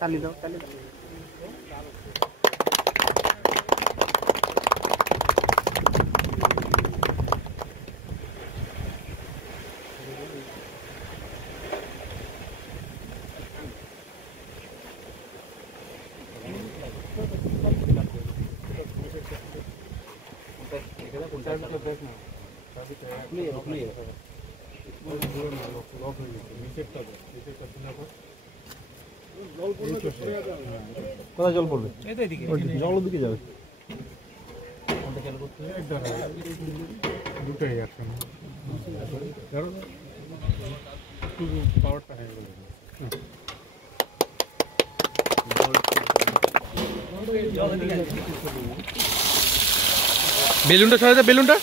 তালি দাও তালি দাও। কোথায় জল পড়বে? জলের দিকে যাবে। দুটোই একসঙ্গে পাওয়ারটা হয়ে গেল। বেলুনটা সরাই দে, বেলুনটা।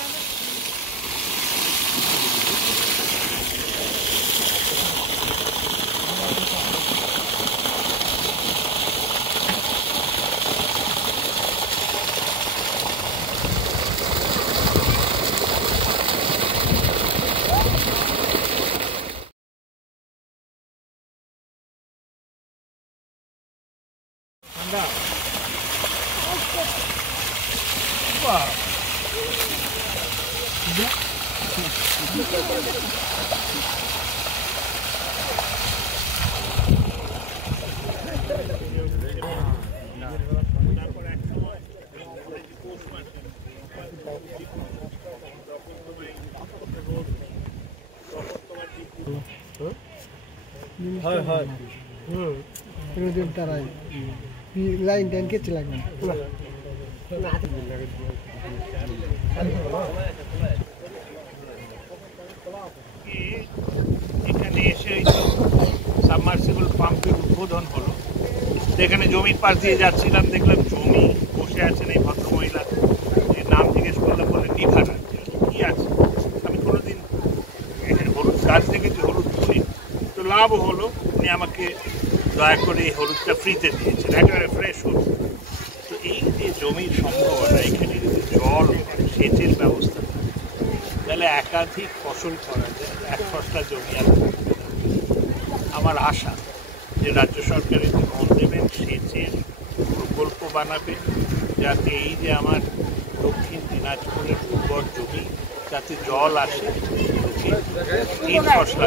হয় হয় তারাই লাইন টাইন কেটে লাগবে এখানে এসে সাবমার্সিবল পাম্পের উদ্বোধন হলো। এখানে জমির পাশ দিয়ে যাচ্ছিলাম, দেখলাম জমি বসে আছেন এই ভদ্রমহিলা। নাম জিজ্ঞেস করলাম, বলে নিভানা। কি আছে? আমি কোনোদিন হলুদ গাছ দেখেছি, হলুদ তুলি, তো লাভ হলো উনি আমাকে দয়া করে এই হলুদটা ফ্রিতে দিয়েছেন, একেবারে ফ্রেশ হলুদ। তো এই যে জমির সম্ভাবনা, এখানে যদি জল সেচের ব্যবস্থা থাকে তাহলে একাধিক ফসল করা যায়, এক ফসলা জমি আর আমার আশা যে রাজ্য সরকার এতে মন দেবেন, সেচের প্রকল্প বানাবে, যাতে এই যে আমার দক্ষিণ দিনাজপুরের উর্বর জমি যাতে জল আসে, 3 ফসলা